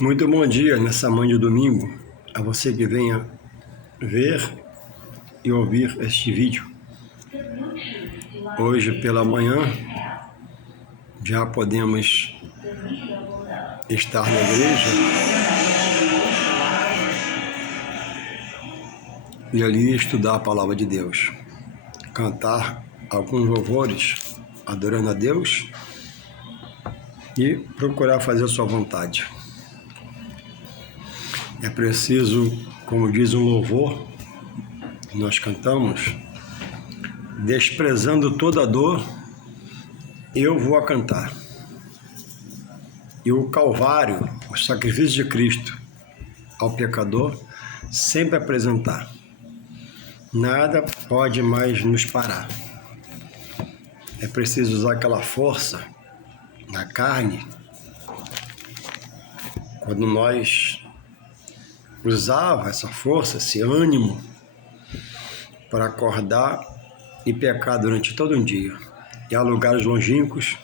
Muito bom dia nessa manhã de domingo a você que venha ver e ouvir este vídeo. Hoje pela manhã já podemos estar na igreja e ali estudar a palavra de Deus, cantar alguns louvores adorando a Deus e procurar fazer a sua vontade. É preciso, como diz um louvor que nós cantamos, desprezando toda dor, eu vou a cantar. E o Calvário, o sacrifício de Cristo ao pecador, sempre apresentar. Nada pode mais nos parar. É preciso usar aquela força na carne. Quando nós usava essa força, esse ânimo para acordar e pecar durante todo um dia, ir a lugares longínquos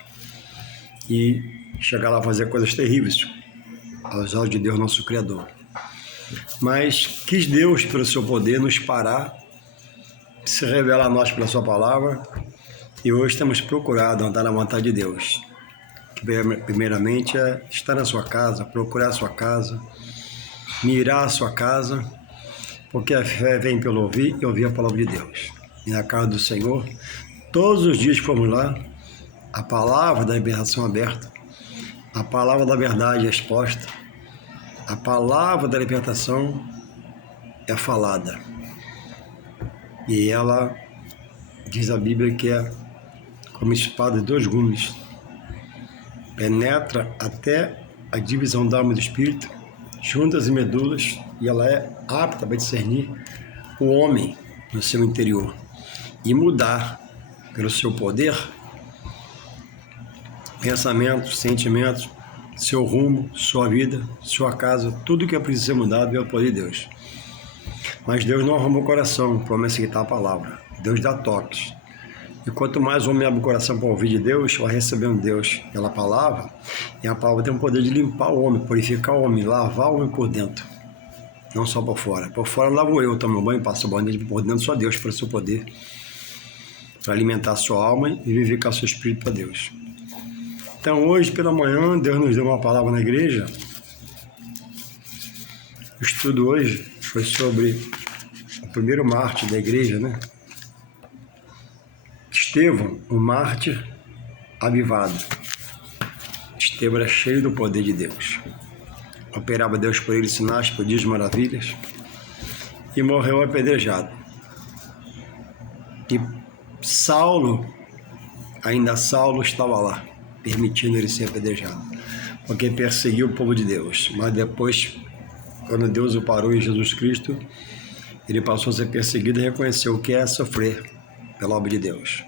e chegar lá a fazer coisas terríveis aos olhos de Deus, nosso Criador. Mas quis Deus, pelo seu poder, nos parar, se revelar a nós pela sua palavra, e hoje temos procurado andar na vontade de Deus, que primeiramente é estar na sua casa, procurar a sua casa, mirar a sua casa, porque a fé vem pelo ouvir e ouvir a palavra de Deus. E na casa do Senhor, todos os dias que formos lá, a palavra da libertação aberta, a palavra da verdade exposta, a palavra da libertação é falada. E ela, diz a Bíblia, que é como espada de dois gumes, penetra até a divisão da alma e do espírito, juntas e medulas, e ela é apta para discernir o homem no seu interior e mudar, pelo seu poder, pensamentos, sentimentos, seu rumo, sua vida, sua casa, tudo que é preciso ser mudado pelo poder de Deus. Mas Deus não arruma o coração, promessa que está a palavra. Deus dá toques. E quanto mais o homem abre o coração para ouvir de Deus, vai recebendo Deus pela palavra, e a palavra tem o poder de limpar o homem, purificar o homem, lavar o homem por dentro. Não só por fora. Por fora lavo eu, tomo banho, passo banho, dentro por dentro só Deus, pelo seu poder, para alimentar a sua alma e vivificar seu espírito para Deus. Então hoje pela manhã, Deus nos deu uma palavra na igreja. O estudo hoje foi sobre o primeiro mártir da igreja, né? Estevão, um mártir avivado. Estevão era cheio do poder de Deus. Operava Deus por ele sinais, prodígios, maravilhas. E morreu apedrejado. E Saulo estava lá, permitindo ele ser apedrejado, porque perseguiu o povo de Deus. Mas depois, quando Deus o parou em Jesus Cristo, ele passou a ser perseguido e reconheceu o que é sofrer pela obra de Deus.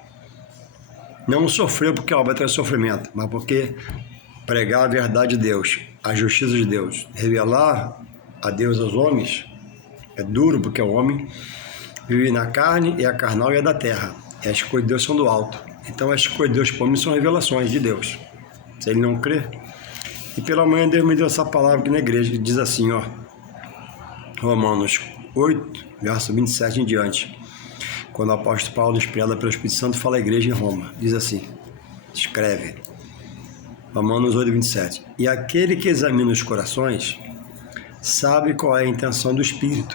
Não sofreu porque a obra traz sofrimento, mas porque pregar a verdade de Deus, a justiça de Deus, revelar a Deus aos homens, é duro, porque o homem vive na carne, e a carnal e a da terra. E as coisas de Deus são do alto. Então as coisas de Deus para o homem são revelações de Deus. Se ele não crê. E pela manhã Deus me deu essa palavra aqui na igreja, que diz assim, ó, Romanos 8, verso 27 em diante. Quando o apóstolo Paulo, inspirado pelo Espírito Santo, fala à igreja em Roma, diz assim, escreve, Romanos 8, 27. E aquele que examina os corações sabe qual é a intenção do Espírito.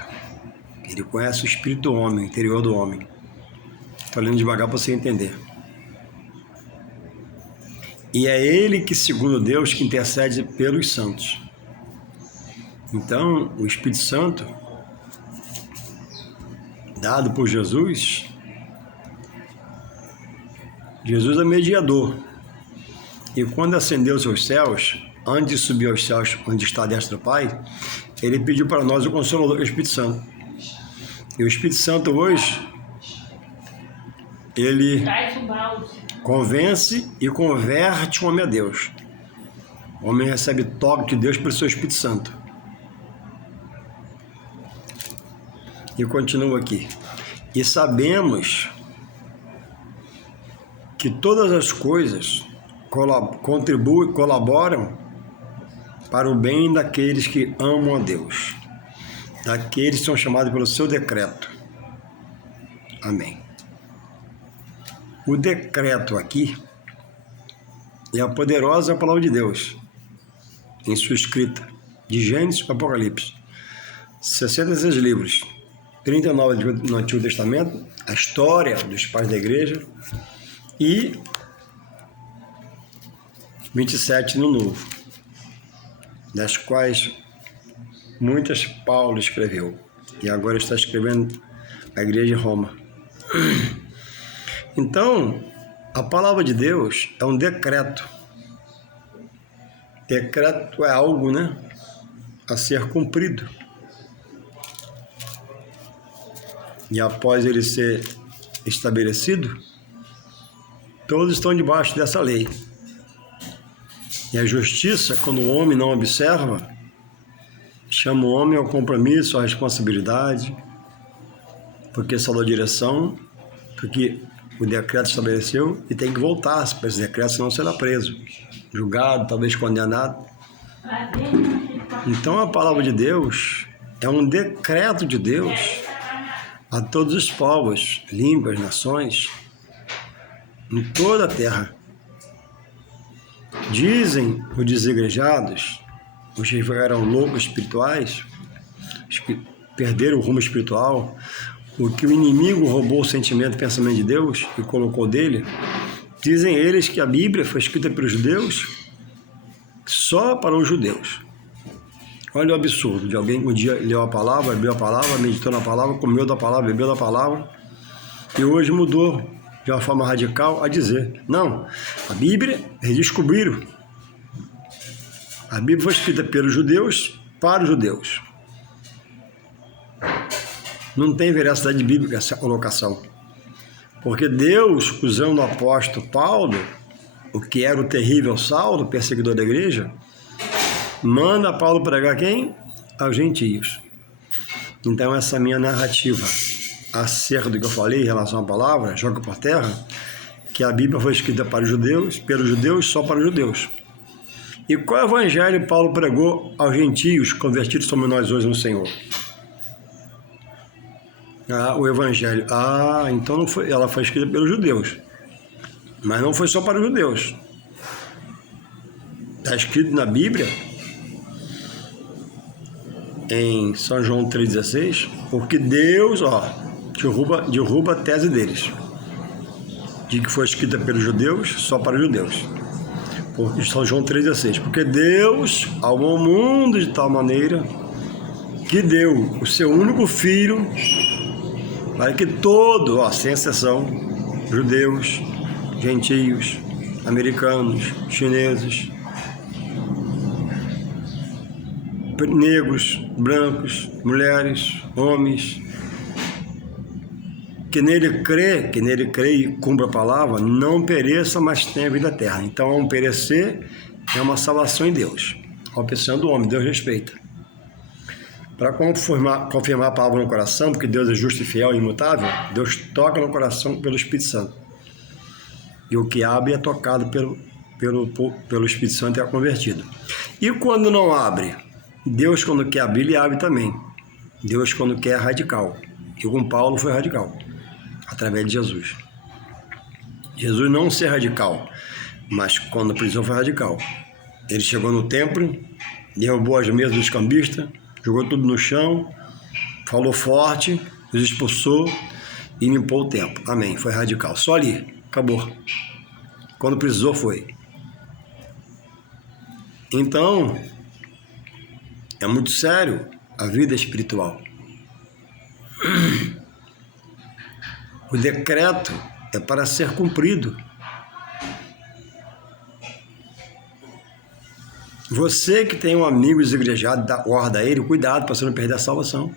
Ele conhece o espírito do homem, o interior do homem. Estou lendo devagar para você entender. E é ele que, segundo Deus, que intercede pelos santos. Então, o Espírito Santo, dado por Jesus, Jesus é mediador. E quando ascendeu aos céus, antes de subir aos céus, onde está a destra do Pai, ele pediu para nós o Consolador, o Espírito Santo. E o Espírito Santo hoje, ele convence e converte o homem a Deus. O homem recebe toque de Deus pelo seu Espírito Santo. E continua aqui. E sabemos que todas as coisas colaboram para o bem daqueles que amam a Deus, daqueles que são chamados pelo seu decreto. Amém. O decreto aqui é a poderosa palavra de Deus, em sua escrita, de Gênesis para Apocalipse. 66 livros, 39 no Antigo Testamento, a história dos pais da igreja, e 27 no Novo, das quais muitas Paulo escreveu, e agora está escrevendo a igreja em Roma. Então, a palavra de Deus é um decreto. Decreto é algo, a ser cumprido. E após ele ser estabelecido, todos estão debaixo dessa lei. E a justiça, quando o homem não observa, chama o homem ao compromisso, à responsabilidade, porque só dá direção, porque o decreto estabeleceu e tem que voltar para esse decreto, senão será preso, julgado, talvez condenado. Então a palavra de Deus é um decreto de Deus a todos os povos, línguas, nações, em toda a terra. Dizem os desigrejados, os que eram loucos espirituais, os que perderam o rumo espiritual, o que o inimigo roubou o sentimento e pensamento de Deus e colocou dele, dizem eles que a Bíblia foi escrita pelos judeus só para os judeus. Olha o absurdo de alguém que um dia leu a palavra, abriu a palavra, meditou na palavra, comeu da palavra, bebeu da palavra, e hoje mudou de uma forma radical a dizer, não, a Bíblia redescobriram. A Bíblia foi escrita pelos judeus para os judeus. Não tem veracidade bíblica essa colocação. Porque Deus, usando o apóstolo Paulo, o que era o terrível Saulo, perseguidor da igreja, manda Paulo pregar quem? Aos gentios. Então essa minha narrativa acerca do que eu falei em relação à palavra, joga por terra, que a Bíblia foi escrita para os judeus, pelos judeus, só para os judeus. E qual evangelho Paulo pregou aos gentios convertidos somos nós hoje no Senhor? O evangelho. Então não foi, ela foi escrita pelos judeus. Mas não foi só para os judeus. Está escrito na Bíblia, em São João 3,16, porque Deus, derruba a tese deles, de que foi escrita pelos judeus, só para os judeus. Porque São João 3,16, porque Deus amou o mundo de tal maneira que deu o seu único filho para que todos, sem exceção, judeus, gentios, americanos, chineses, negros, brancos, mulheres, homens, que nele crê e cumpra a palavra, não pereça, mas tenha vida eterna. Então, um perecer é uma salvação em Deus. A opção do homem, Deus respeita. Para confirmar a palavra no coração, porque Deus é justo e fiel e imutável, Deus toca no coração pelo Espírito Santo. E o que abre é tocado pelo Espírito Santo e é convertido. E quando não abre? Deus, quando quer abrir, ele abre também. Deus, quando quer, é radical. E com Paulo foi radical, através de Jesus. Jesus não ser radical, mas quando precisou foi radical. Ele chegou no templo, derrubou as mesas dos cambistas, jogou tudo no chão, falou forte, os expulsou e limpou o templo. Amém. Foi radical. Só ali. Acabou. Quando precisou, foi. Então, é muito sério a vida espiritual. O decreto é para ser cumprido. Você que tem um amigo desigrejado, guarda ele, cuidado para você não perder a salvação.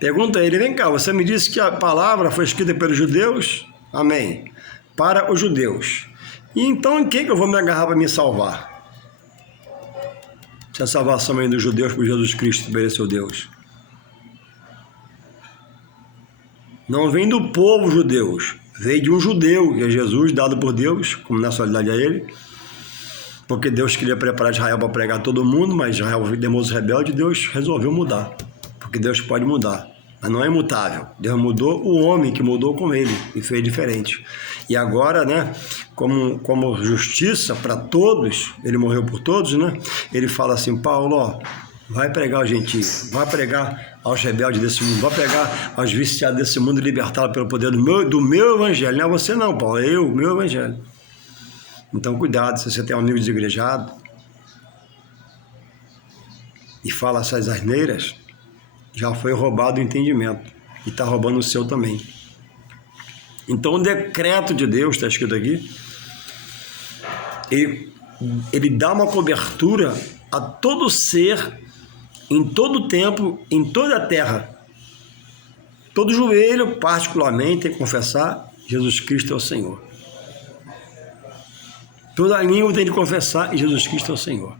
Pergunta a ele, vem cá, você me disse que a palavra foi escrita pelos judeus? Amém. Para os judeus. E então em quem que eu vou me agarrar para me salvar? Se a salvação vem dos judeus por Jesus Cristo, mereceu Deus. Não vem do povo judeus, veio de um judeu, que é Jesus, dado por Deus, como nacionalidade a ele, porque Deus queria preparar Israel para pregar todo mundo, mas Israel demorou rebelde e Deus resolveu mudar, porque Deus pode mudar, mas não é imutável. Deus mudou o homem que mudou com ele e fez diferente. E agora, né, como justiça para todos, ele morreu por todos, né? Ele fala assim: Paulo, ó, vai pregar aos gentios, vai pregar aos rebeldes desse mundo, vai pregar aos viciados desse mundo e libertá-lo pelo poder do meu evangelho. Não é você não, Paulo, é eu, meu evangelho. Então, cuidado, se você tem um amigo desigrejado e fala essas asneiras, já foi roubado o entendimento e está roubando o seu também. Então, o decreto de Deus, está escrito aqui, ele dá uma cobertura a todo ser, em todo tempo, em toda a terra. Todo joelho, particularmente, tem que confessar: Jesus Cristo é o Senhor. Toda língua tem que confessar: Jesus Cristo é o Senhor.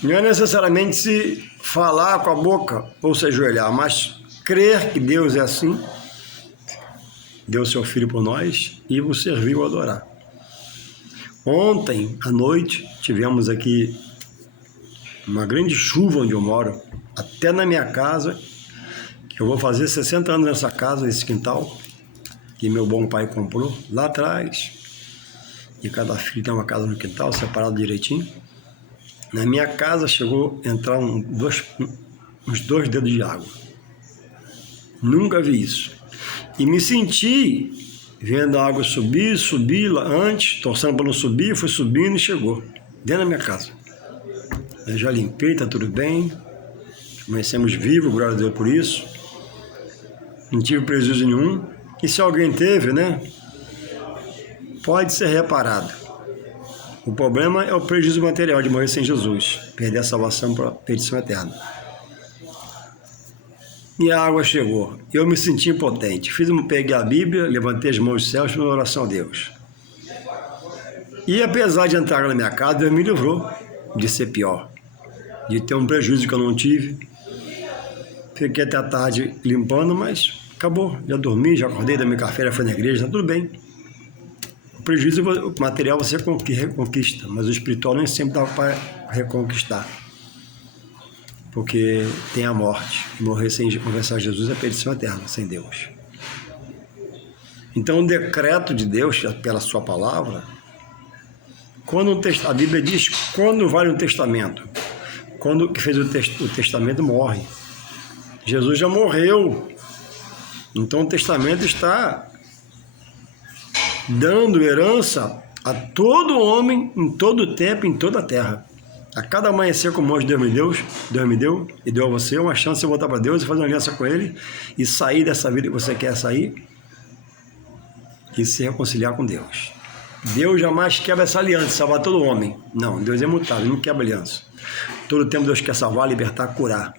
Não é necessariamente se falar com a boca ou se ajoelhar, mas crer que Deus é assim, deu seu Filho por nós e o serviu a adorar. Ontem à noite tivemos aqui uma grande chuva onde eu moro, até na minha casa, que eu vou fazer 60 anos nessa casa, nesse quintal, que meu bom pai comprou lá atrás, e cada filho tem uma casa no quintal, separado direitinho. Na minha casa chegou a entrar uns 2 dedos de água. Nunca vi isso. E me senti vendo a água subir lá antes, torcendo para não subir, fui subindo e chegou dentro da minha casa. Eu já limpei, está tudo bem, amanhecemos vivos, glória a Deus por isso, não tive prejuízo nenhum. E se alguém teve, né, pode ser reparado. O problema é o prejuízo material de morrer sem Jesus, perder a salvação para a perdição eterna. E a água chegou. Eu me senti impotente. Peguei a Bíblia, levantei as mãos aos céus e fiz uma oração a Deus. E apesar de entrar na minha casa, Deus me livrou de ser pior, de ter um prejuízo que eu não tive. Fiquei até a tarde limpando, mas acabou. Já dormi, já acordei, dei meu café, já fui na igreja, está tudo bem. O prejuízo material você reconquista, mas o espiritual nem sempre dá para reconquistar. Porque tem a morte. Morrer sem confessar Jesus é perdição eterna, sem Deus. Então, o decreto de Deus, pela sua palavra, quando a Bíblia diz quando vale um testamento. Quando que fez o testamento morre. Jesus já morreu. Então, o testamento está dando herança a todo homem, em todo tempo, em toda a terra. A cada amanhecer como hoje Deus me deu e deu a você uma chance de voltar para Deus e fazer uma aliança com Ele e sair dessa vida que você quer sair e se reconciliar com Deus. Deus jamais quebra essa aliança, salvar todo homem. Não, Deus é imutável, não quebra aliança. Todo tempo Deus quer salvar, libertar, curar.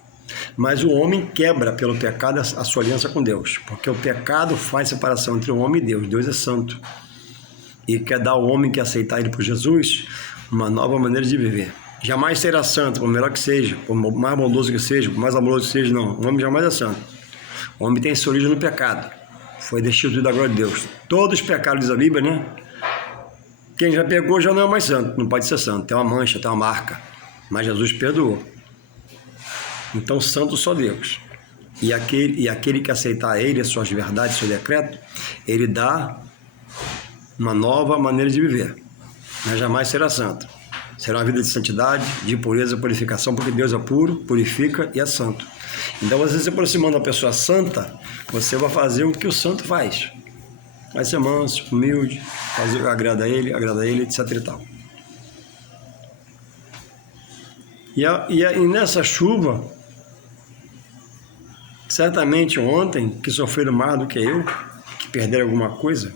Mas o homem quebra pelo pecado a sua aliança com Deus, porque o pecado faz separação entre o homem e Deus. Deus é santo e quer dar ao homem que aceitar Ele por Jesus uma nova maneira de viver. Jamais será santo, por melhor que seja, por mais bondoso que seja, por mais amoroso que seja, não. O homem jamais é santo. O homem tem sua origem no pecado. Foi destituído da glória de Deus. Todos os pecados, diz a Bíblia, né? Quem já pegou já não é mais santo, não pode ser santo. Tem uma mancha, tem uma marca. Mas Jesus perdoou. Então, santo só Deus. E aquele que aceitar Ele, as suas verdades, seu decreto, Ele dá uma nova maneira de viver. Mas jamais será santo. Será uma vida de santidade, de pureza, purificação, porque Deus é puro, purifica e é santo. Então, você se aproximando da pessoa santa, você vai fazer o que o santo faz. Vai ser manso, humilde, agrada a ele, etc e tal. E nessa chuva, certamente ontem, que sofreram mais do que eu, que perderam alguma coisa,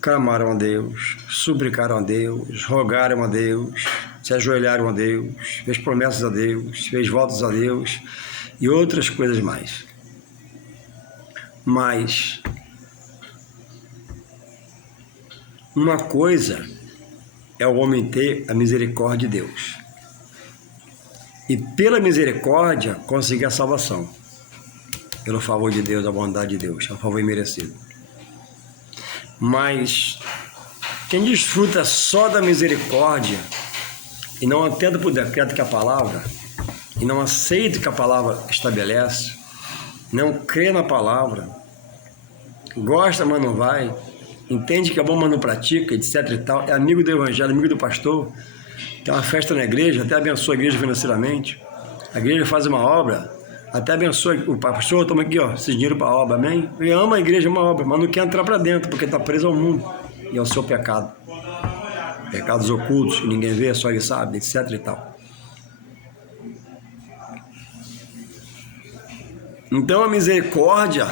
clamaram a Deus, suplicaram a Deus, rogaram a Deus, se ajoelharam a Deus, fez promessas a Deus, fez votos a Deus e outras coisas mais. Mas uma coisa é o homem ter a misericórdia de Deus e pela misericórdia conseguir a salvação, pelo favor de Deus, a bondade de Deus, é um favor imerecido. Mas Quem desfruta só da misericórdia e não atenta para o decreto que a palavra, e não aceita o que a palavra estabelece, não crê na palavra, gosta, mas não vai, entende que é bom, mas não pratica, etc e tal, é amigo do evangelho, amigo do pastor, tem uma festa na igreja, até abençoa a igreja financeiramente, a igreja faz uma obra, até abençoa o pastor, toma aqui, ó, esse dinheiro para a obra, amém? Ele ama a igreja, uma obra, mas não quer entrar para dentro, porque está preso ao mundo e ao seu pecado. Pecados ocultos, que ninguém vê, só ele sabe, etc e tal. Então a misericórdia,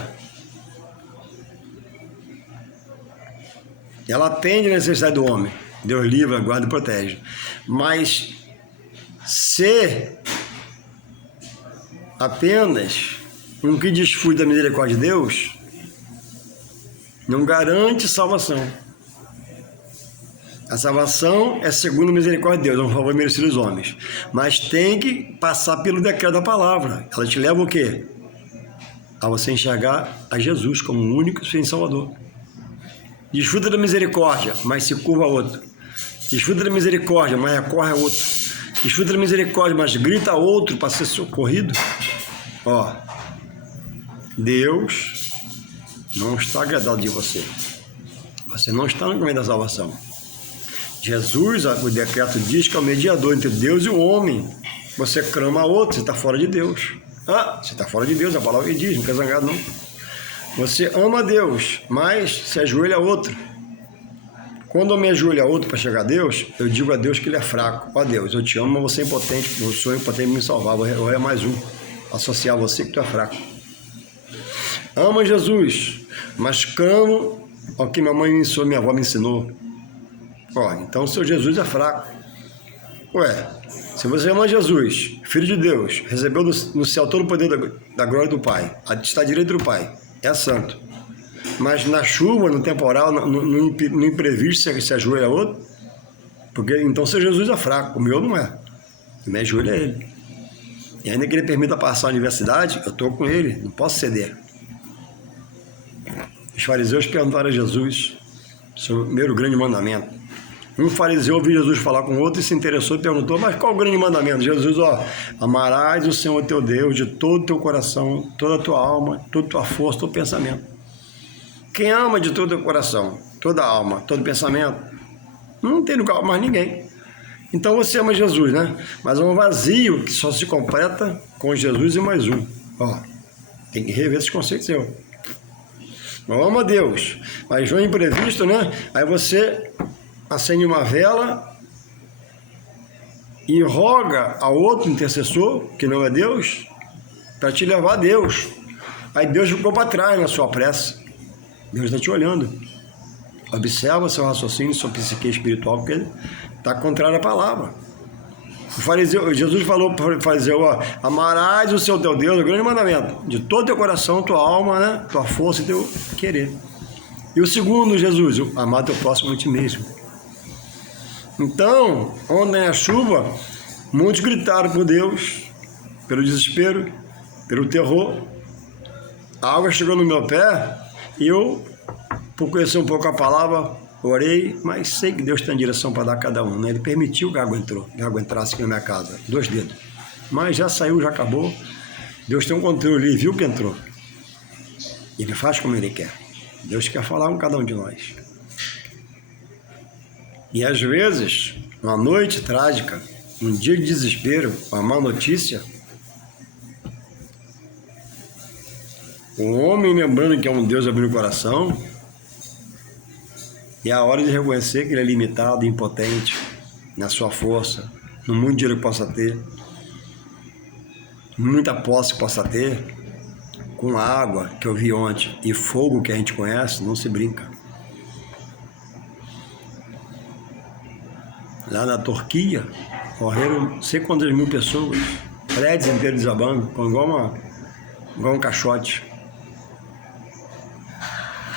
ela atende a necessidade do homem. Deus livra, guarda e protege. Mas se apenas um que desfruta da misericórdia de Deus, não garante salvação. A salvação é segundo a misericórdia de Deus, não favor merecido dos homens. Mas tem que passar pelo decreto da palavra. Ela te leva o quê? A você enxergar a Jesus como o único e Salvador. Desfruta da misericórdia, mas se curva a outro. Desfruta da misericórdia, mas recorre a outro. Desfruta da misericórdia, mas grita a outro para ser socorrido. Ó, Deus não está agradado de você. Você não está no caminho da salvação. Jesus, o decreto diz que é o mediador entre Deus e o homem. Você clama a outro, você está fora de Deus. Ah, você está fora de Deus, a palavra diz, não fica zangado não. Você ama a Deus, mas se ajoelha a outro. Quando eu me ajoelho a outro para chegar a Deus, eu digo a Deus que ele é fraco. Ó Deus, eu te amo, mas você é impotente, eu sou impotente para me salvar, eu é mais um. Associar você que tu é fraco. Ama Jesus, mas clamo ao que minha mãe me ensinou, minha avó me ensinou. Ó, então o seu Jesus é fraco. Ué, se você ama Jesus, Filho de Deus, recebeu no céu todo o poder da glória do Pai, está à direita do Pai, é santo. Mas na chuva, no temporal, no imprevisto, se ajoelha outro, porque então seu Jesus é fraco, o meu não é. O meu joelho é ele. E ainda que ele permita passar a universidade, eu estou com ele, não posso ceder. Os fariseus perguntaram a Jesus sobre o primeiro grande mandamento. Um fariseu ouviu Jesus falar com outro e se interessou e perguntou, mas qual o grande mandamento? Jesus, ó, amarás o Senhor teu Deus de todo o teu coração, toda a tua alma, toda a tua força, todo o pensamento. Quem ama de todo o coração, toda a alma, todo o pensamento, não tem lugar mais ninguém. Então você ama Jesus, né? Mas é um vazio que só se completa com Jesus e mais um. Ó, tem que rever esses conceitos eu. Eu amo a Deus, mas vem imprevisto, né? Aí você acende uma vela e roga a outro intercessor, que não é Deus, para te levar a Deus. Aí Deus ficou para trás na sua prece. Deus está te olhando. Observa seu raciocínio, sua psique espiritual, porque ele está contrário à palavra. O fariseu, Jesus falou para o fariseu, ó, amarás o seu teu Deus, o grande mandamento, de todo teu coração, tua alma, né, tua força e teu querer. E o segundo, Jesus, amar teu próximo a ti mesmo. Então, ontem a chuva, muitos gritaram por Deus, pelo desespero, pelo terror. A água chegou no meu pé e eu, por conhecer um pouco a palavra, orei, mas sei que Deus tem direção para dar a cada um, né? Ele permitiu que a água entrasse aqui na minha casa, 2 dedos. Mas já saiu, já acabou. Deus tem um controle, ele viu que entrou. Ele faz como ele quer. Deus quer falar com cada um de nós. E às vezes, uma noite trágica, um dia de desespero, uma má notícia, o homem lembrando que é um Deus abrindo o coração, e é a hora de reconhecer que ele é limitado e impotente na sua força, no muito dinheiro que possa ter, muita posse que possa ter, com água que eu vi ontem e fogo que a gente conhece, não se brinca. Lá na Turquia, morreram não sei quantas mil pessoas, prédios inteiros desabando, igual um caixote.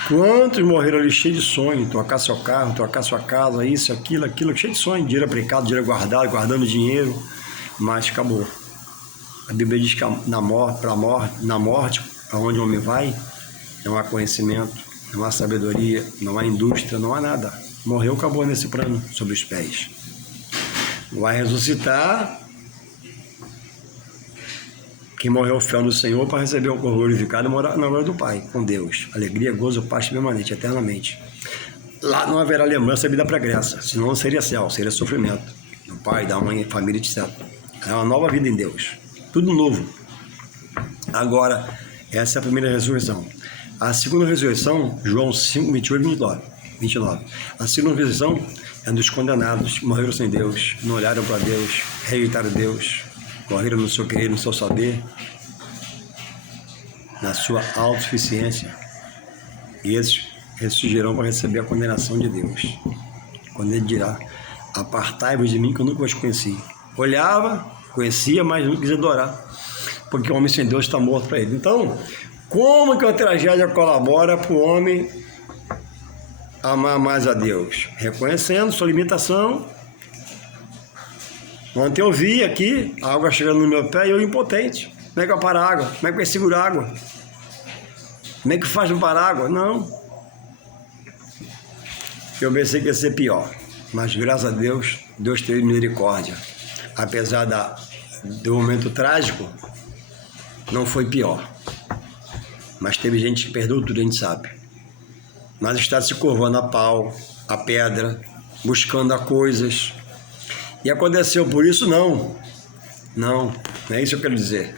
Quantos morreram ali cheios de sonho, trocar seu carro, trocar sua casa, isso, aquilo, cheio de sonho, dinheiro aplicado, dinheiro guardado, guardando dinheiro, mas acabou. A Bíblia diz que na morte, aonde o homem vai, não há conhecimento, não há sabedoria, não há indústria, não há nada. Morreu, acabou nesse plano, sobre os pés. Vai ressuscitar quem morreu fiel no Senhor para receber o corpo glorificado e morar na glória do Pai, com Deus. Alegria, gozo, paz permanente, eternamente. Lá não haverá lembrança da vida pregressa, senão não seria céu, seria sofrimento. Do pai, da mãe, família, etc. É uma nova vida em Deus. Tudo novo. Agora, essa é a primeira ressurreição. A segunda ressurreição, João 5, 28 e 29. A segunda ressurreição é dos condenados que morreram sem Deus, não olharam para Deus, rejeitaram Deus, morreram no seu querer, no seu saber, na sua autossuficiência. E esses ressurgirão para receber a condenação de Deus. Quando ele dirá: apartai-vos de mim que eu nunca vos conheci. Olhava, conhecia, mas não quis adorar, porque o homem sem Deus está morto para ele. Então, como que a tragédia colabora para o homem amar mais a Deus? Reconhecendo sua limitação. Ontem eu vi aqui a água chegando no meu pé e eu impotente. Como é que eu paro a água? Como é que eu seguro a água? Como é que faz para parar a água? Não. Eu pensei que ia ser pior, mas graças a Deus, Deus teve misericórdia. Apesar do momento trágico, não foi pior. Mas teve gente que perdeu tudo, a gente sabe. Mas está se curvando a pau, a pedra, buscando a coisas. E aconteceu por isso? Não. Não é isso que eu quero dizer.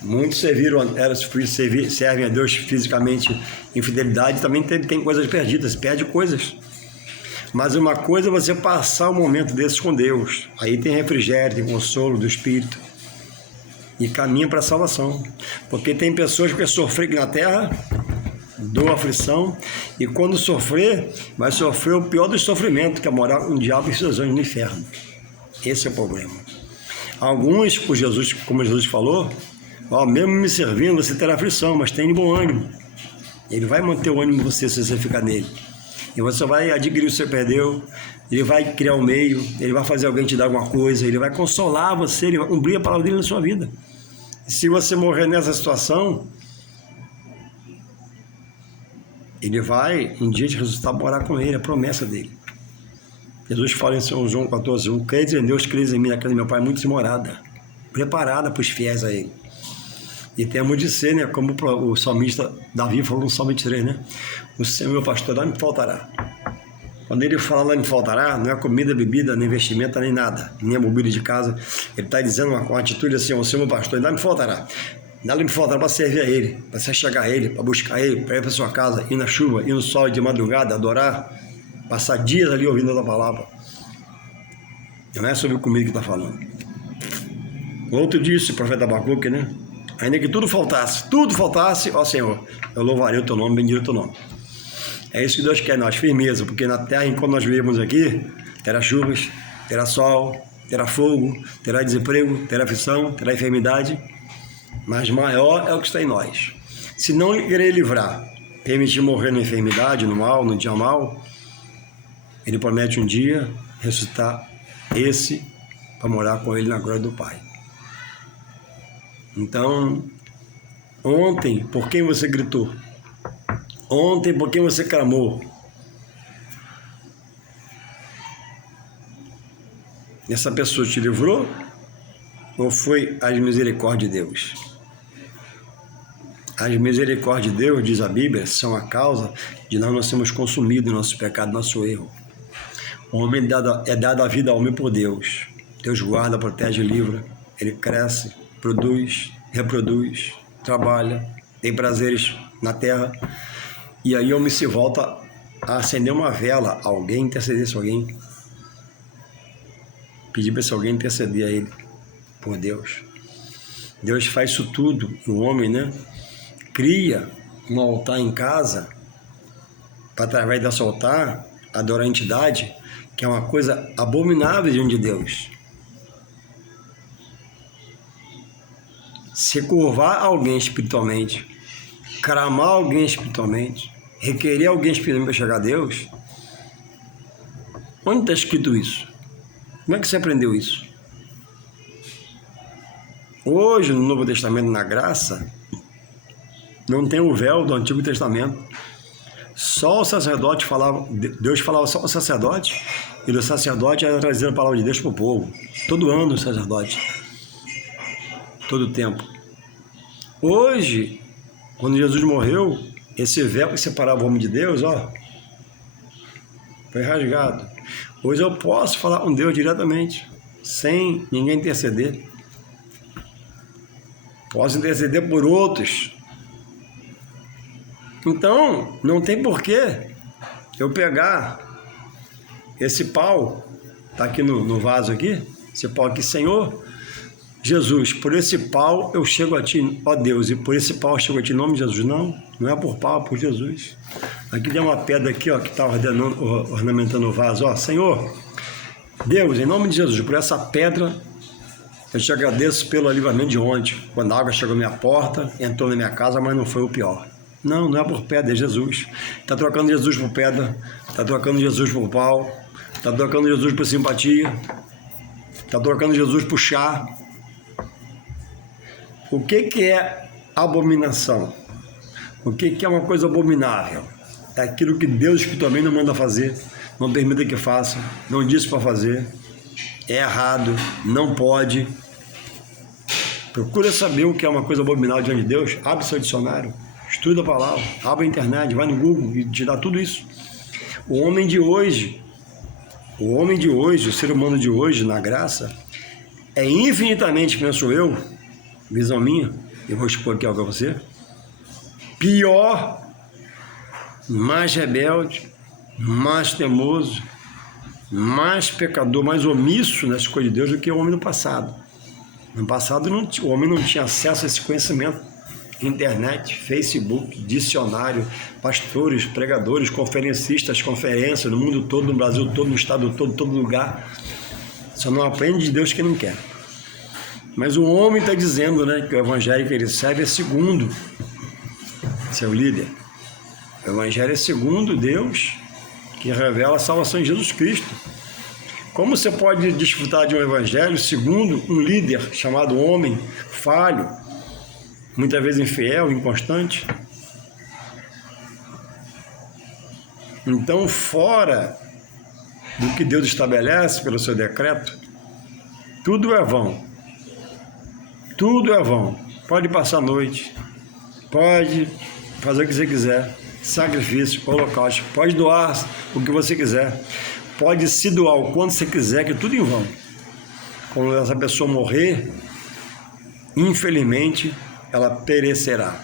Muitos servem a Deus fisicamente em fidelidade, também tem coisas perdidas, perde coisas. Mas uma coisa é você passar um momento desses com Deus. Aí tem refrigério, tem consolo do Espírito. E caminha para a salvação. Porque tem pessoas que sofrem aqui na terra, dor, aflição, e quando sofrer, vai sofrer o pior dos sofrimentos, que é morar um diabo e seus anjos no inferno. Esse é o problema. Alguns, por Jesus, como Jesus falou, mesmo me servindo, você terá aflição, mas tem bom ânimo. Ele vai manter o ânimo em você se você ficar nele. E você vai adquirir o que você perdeu, ele vai criar um meio, ele vai fazer alguém te dar alguma coisa, ele vai consolar você, ele vai cumprir a palavra dele na sua vida. E se você morrer nessa situação, ele vai um dia te ressuscitar, morar com ele, a promessa dele. Jesus fala em São João 14:1, credes em Deus, credes em mim, na casa do meu Pai, muitas morada, preparada para os fiéis a ele. E temos de ser, né, como o salmista Davi falou no Salmo 23, né? O Senhor, meu pastor, nada me faltará. Quando ele fala nada me faltará, não é comida, bebida, nem vestimenta, nem nada, nem a mobília de casa. Ele está dizendo uma atitude assim: o Senhor, meu pastor, nada me faltará. Nada me faltará para servir a ele, para se chegar a ele, para buscar ele, para ir para sua casa, ir na chuva, ir no sol, de madrugada, adorar, passar dias ali ouvindo a palavra. Não é sobre comida que está falando. O outro disse, o profeta Abacuque, né? Ainda que tudo faltasse, ó Senhor, eu louvarei o teu nome, bendirei o teu nome. É isso que Deus quer, nós, firmeza, porque na terra, enquanto nós vivemos aqui, terá chuvas, terá sol, terá fogo, terá desemprego, terá aflição, terá enfermidade, mas maior é o que está em nós. Se não querer livrar, permitir morrer na enfermidade, no mal, no dia mal, ele promete um dia ressuscitar esse para morar com ele na glória do Pai. Então, ontem, por quem você gritou? Ontem, por quem você clamou? Essa pessoa te livrou? Ou foi as misericórdias de Deus? As misericórdias de Deus, diz a Bíblia, são a causa de nós não sermos consumidos no nosso pecado, no nosso erro. O homem é dado a vida ao homem por Deus. Deus guarda, protege, livra. Ele cresce, produz, reproduz, trabalha, tem prazeres na terra. E aí o homem se volta a acender uma vela, alguém interceder se alguém. Pedir para esse alguém interceder a ele, por Deus. Deus faz isso tudo. O homem, né, cria um altar em casa para, através desse altar, adorar a entidade, que é uma coisa abominável diante de Deus. Se curvar alguém espiritualmente, clamar alguém espiritualmente, requerer alguém espiritualmente para chegar a Deus, onde está escrito isso? Como é que você aprendeu isso? Hoje, no Novo Testamento, na graça, não tem o véu do Antigo Testamento. Só o sacerdote falava, Deus falava só ao sacerdote, e do sacerdote era trazer a palavra de Deus para o povo. Todo ano o sacerdote, todo tempo. Hoje, quando Jesus morreu, esse véu que separava o homem de Deus, ó, foi rasgado. Hoje eu posso falar com Deus diretamente, sem ninguém interceder. Posso interceder por outros. Então, não tem porquê eu pegar esse pau, tá aqui no vaso aqui, esse pau aqui, Senhor Jesus, por esse pau eu chego a Ti, ó Deus, e por esse pau eu chego a Ti em nome de Jesus. Não, não é por pau, é por Jesus. Aqui tem uma pedra aqui, ó, que está ornamentando o vaso, ó, Senhor, Deus, em nome de Jesus, por essa pedra, eu te agradeço pelo livramento de ontem, quando a água chegou na minha porta, entrou na minha casa, mas não foi o pior. Não, não é por pedra, é Jesus. Está trocando Jesus por pedra, está trocando Jesus por pau, está trocando Jesus por simpatia, está trocando Jesus por chá. O que é abominação? O que é uma coisa abominável? É aquilo que Deus que também não manda fazer, não permita que faça, não disse para fazer, é errado, não pode. Procura saber o que é uma coisa abominável diante de Deus, abre seu dicionário, estuda a palavra, abre a internet, vai no Google e te dá tudo isso. O homem de hoje, o ser humano de hoje, na graça, é infinitamente, penso eu, visão minha, eu vou expor aqui algo a você, pior, mais rebelde, mais temoso, mais pecador, mais omisso nas coisas de Deus do que o homem no passado. No passado o homem não tinha acesso a esse conhecimento. Internet, Facebook, dicionário, pastores, pregadores, conferencistas, conferências no mundo todo, no Brasil todo, no estado todo, todo lugar. Só não aprende de Deus quem não quer. Mas o homem está dizendo, né, que o evangelho que ele serve é segundo seu líder. O evangelho é segundo Deus, que revela a salvação em Jesus Cristo. Como você pode desfrutar de um evangelho segundo um líder chamado homem, falho, muitas vezes infiel, inconstante? Então, fora do que Deus estabelece pelo seu decreto, tudo é vão. Tudo é vão. Pode passar a noite, pode fazer o que você quiser, sacrifício, holocausto, pode doar o que você quiser, pode se doar o quanto você quiser, que tudo em vão. Quando essa pessoa morrer, infelizmente, ela perecerá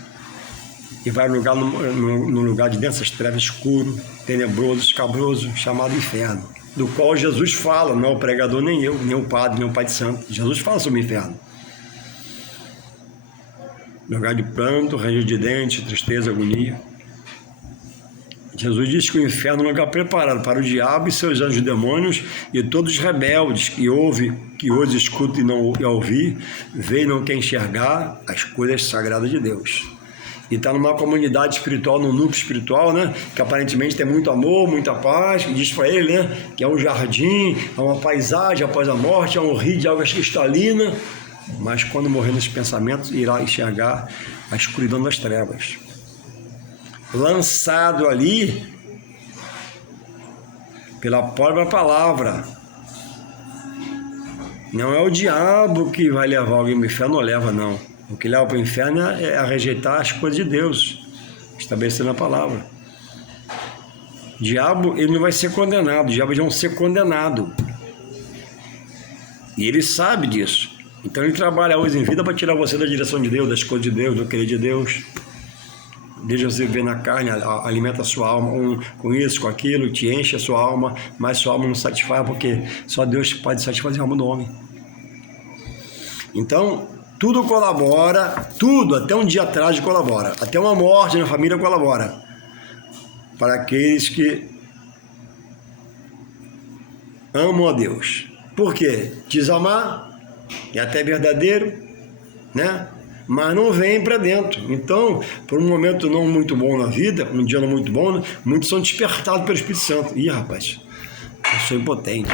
e vai no lugar de densas trevas, escuro, tenebroso, escabroso, chamado inferno, do qual Jesus fala, não é o pregador, nem eu, nem o padre, nem o pai de santo. Jesus fala sobre o inferno. Lugar de pranto, ranger de dentes, tristeza, agonia. Jesus disse que o inferno é um lugar preparado para o diabo e seus anjos demônios e todos os rebeldes que hoje escutam e não ouvir, veem e não quer enxergar as coisas sagradas de Deus. E está numa comunidade espiritual, num núcleo espiritual, né, que aparentemente tem muito amor, muita paz, que diz para ele, né, que é um jardim, é uma paisagem após a morte, é um rio de água cristalina, mas quando morrer nos pensamentos, irá enxergar a escuridão das trevas. Lançado ali pela própria palavra. Não é o diabo que vai levar alguém para o inferno, não leva, não. O que leva para o inferno é a rejeitar as coisas de Deus, estabelecendo a palavra. O diabo, ele não vai ser condenado, o diabo já vai ser condenado. E ele sabe disso. Então ele trabalha hoje em vida para tirar você da direção de Deus, das coisas de Deus, do querer de Deus. Deixa você viver na carne, alimenta a sua alma com isso, com aquilo, te enche a sua alma, mas sua alma não satisfaz, porque só Deus pode satisfazer a alma do homem. Então, tudo colabora, tudo, até um dia atrás colabora, até uma morte na família colabora, para aqueles que amam a Deus. Por quê? Desamar é até verdadeiro, né? Mas não vem para dentro. Então, por um momento não muito bom na vida, um dia não muito bom, né? Muitos são despertados pelo Espírito Santo. Ih, rapaz, eu sou impotente.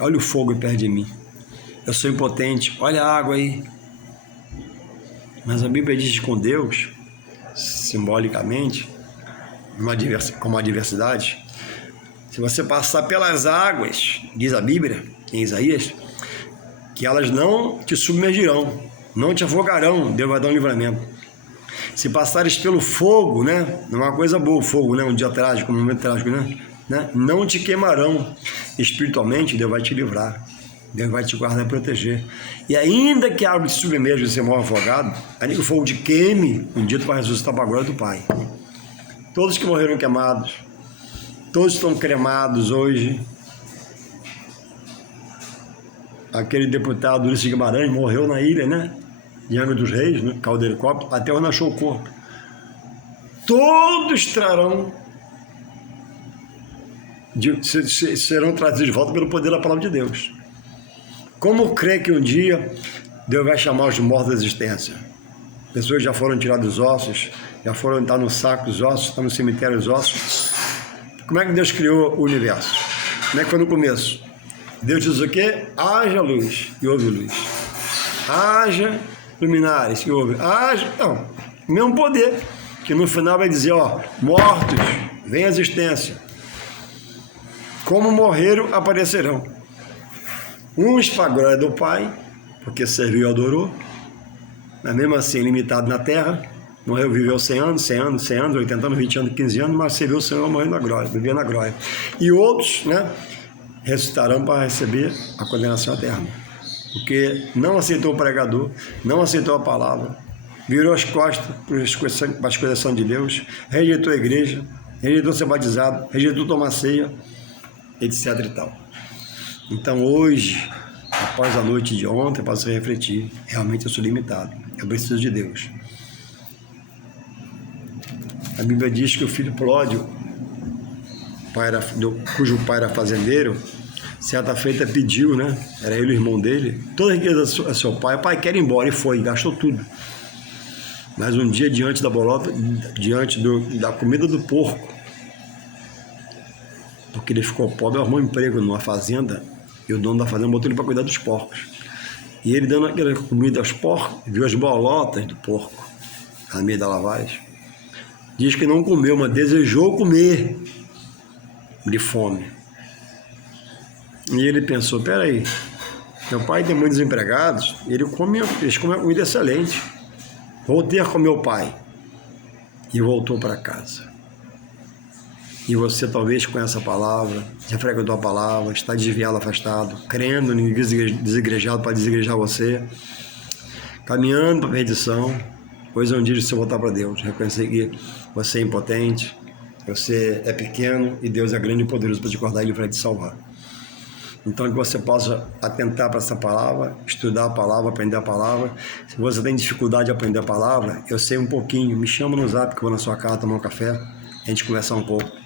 Olha o fogo perto de mim. Eu sou impotente. Olha a água aí. Mas a Bíblia diz que com Deus, simbolicamente, como adversidade, se você passar pelas águas, diz a Bíblia, em Isaías, que elas não te submergirão, não te afogarão, Deus vai dar um livramento. Se passares pelo fogo, né? Não é uma coisa boa o fogo, né? Um dia trágico, um momento trágico, né? Não te queimarão. Espiritualmente, Deus vai te livrar. Deus vai te guardar e proteger. E ainda que a água te submerja e você morra afogado, ainda que o fogo te queime, um dia tu vai ressuscitar para a glória do Pai. Todos que morreram queimados, todos estão cremados hoje. Aquele deputado Ulisses Guimarães morreu na ilha, né? De Angra dos Reis, no Caldeiricóptero, até onde achou o corpo. Todos serão trazidos de volta pelo poder da palavra de Deus. Como crê que um dia Deus vai chamar os mortos da existência? Pessoas já foram tiradas dos ossos, já foram estar no saco dos ossos, estão no cemitério dos ossos. Como é que Deus criou o universo? Como é que foi no começo? Deus diz o quê? Haja luz, e houve luz. Haja luminares, e houve. Haja, não, mesmo poder, que no final vai dizer, ó, mortos, vem a existência. Como morreram, aparecerão. Uns para a glória do Pai, porque serviu e adorou, mas mesmo assim limitado na terra, morreu, viveu 100 anos, 80 anos, 20 anos, 15 anos, mas serviu o Senhor morrendo na glória, vivendo na glória. E outros, né, ressuscitarão para receber a condenação eterna, porque não aceitou o pregador, não aceitou a palavra, virou as costas para a expressão de Deus, rejeitou a igreja, rejeitou ser batizado, rejeitou tomar ceia, etc e tal. Então hoje, após a noite de ontem, para você refletir, realmente eu sou limitado, eu preciso de Deus. A Bíblia diz que o filho pródigo, cujo pai era fazendeiro, certa feita pediu, né? Era ele o irmão dele, toda a riqueza a seu pai, o pai quer ir embora, e foi, gastou tudo. Mas um dia, diante da bolota, da comida do porco, porque ele ficou pobre, arrumou um emprego numa fazenda, e o dono da fazenda botou ele para cuidar dos porcos. E ele, dando aquela comida aos porcos, viu as bolotas do porco, na meio da lavagem. Diz que não comeu, mas desejou comer, de fome. E ele pensou, peraí, meu pai tem muitos empregados, eles comem uma comida excelente. Vou ter com meu pai. E voltou para casa. E você talvez com essa palavra, já frequentou a palavra, está desviado, afastado, crendo em desigrejado para desigrejar você, caminhando para a perdição, pois é um dia de você voltar para Deus, reconhecer que você é impotente, você é pequeno e Deus é grande e poderoso para te acordar e livrar te salvar. Então que você possa atentar para essa palavra, estudar a palavra, aprender a palavra. Se você tem dificuldade de aprender a palavra, eu sei um pouquinho, me chama no zap que eu vou na sua casa tomar um café, a gente conversar um pouco.